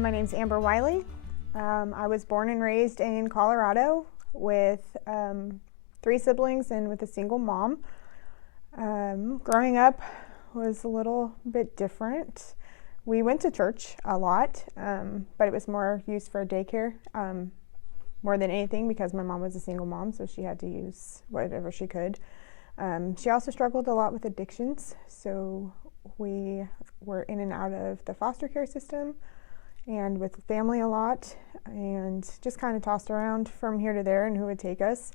My name's Amber Wiley. I was born and raised in Colorado with 3 siblings and with a single mom. Growing up was a little bit different. We went to church a lot, but it was more used for daycare more than anything because my mom was a single mom, so she had to use whatever she could. She also struggled a lot with addictions, so we were in and out of the foster care system and with family a lot, and just kind of tossed around from here to there and who would take us.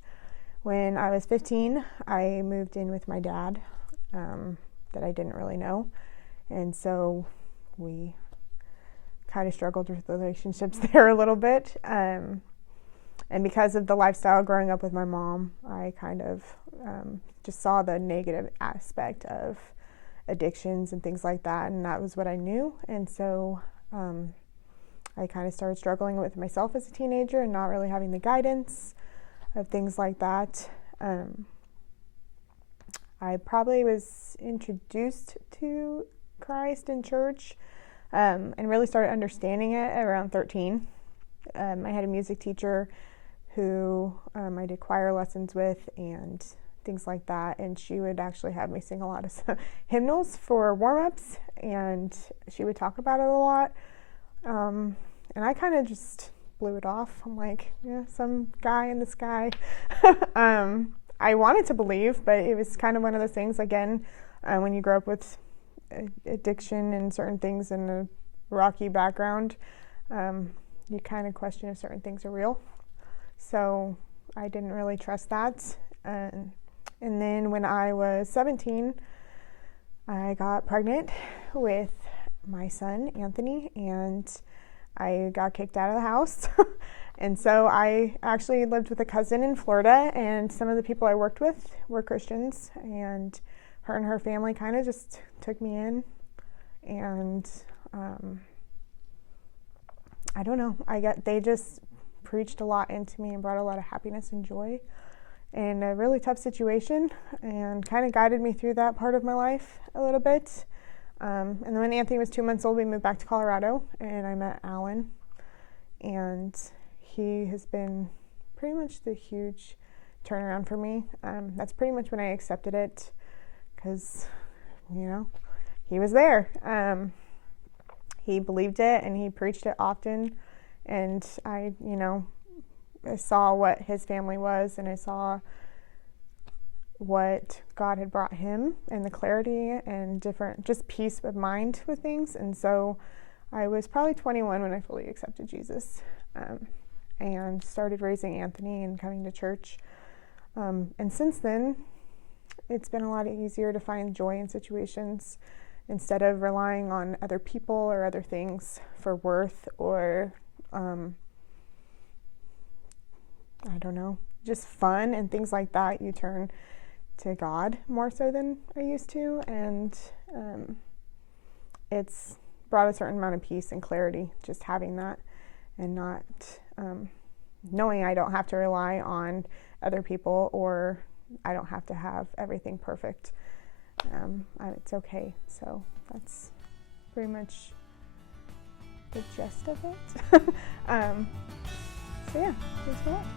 When I was 15, I moved in with my dad that I didn't really know, and so we kind of struggled with relationships there a little bit. And because of the lifestyle growing up with my mom, I kind of just saw the negative aspect of addictions and things like that, and that was what I knew. And so I kind of started struggling with myself as a teenager and not really having the guidance of things like that. I probably was introduced to Christ in church and really started understanding it around 13. I had a music teacher who I did choir lessons with and things like that, and she would actually have me sing a lot of hymnals for warm-ups, and she would talk about it a lot, and I kind of just blew it off. I'm like, yeah, some guy in the sky. I wanted to believe, but it was kind of one of those things, again, when you grow up with addiction and certain things in a rocky background, you kind of question if certain things are real. So I didn't really trust that. And then when I was 17, I got pregnant with my son, Anthony, and I got kicked out of the house. And so I actually lived with a cousin in Florida, and some of the people I worked with were Christians, and her family kind of just took me in, and I don't know, they just preached a lot into me and brought a lot of happiness and joy in a really tough situation, and kind of guided me through that part of my life a little bit. And then when Anthony was 2 months old, we moved back to Colorado, and I met Alan, and he has been pretty much the huge turnaround for me. That's pretty much when I accepted it, because, he was there. He believed it, and he preached it often, and I saw what his family was, and I saw what God had brought him, and the clarity and different, just peace of mind with things. And so I was probably 21 when I fully accepted Jesus, and started raising Anthony and coming to church. And since then, it's been a lot easier to find joy in situations instead of relying on other people or other things for worth, or I don't know, just fun and things like that. You turn to God more so than I used to, and it's brought a certain amount of peace and clarity just having that, and not knowing I don't have to rely on other people, or I don't have to have everything perfect. It's okay. So that's pretty much the gist of it. So yeah, thanks for watching.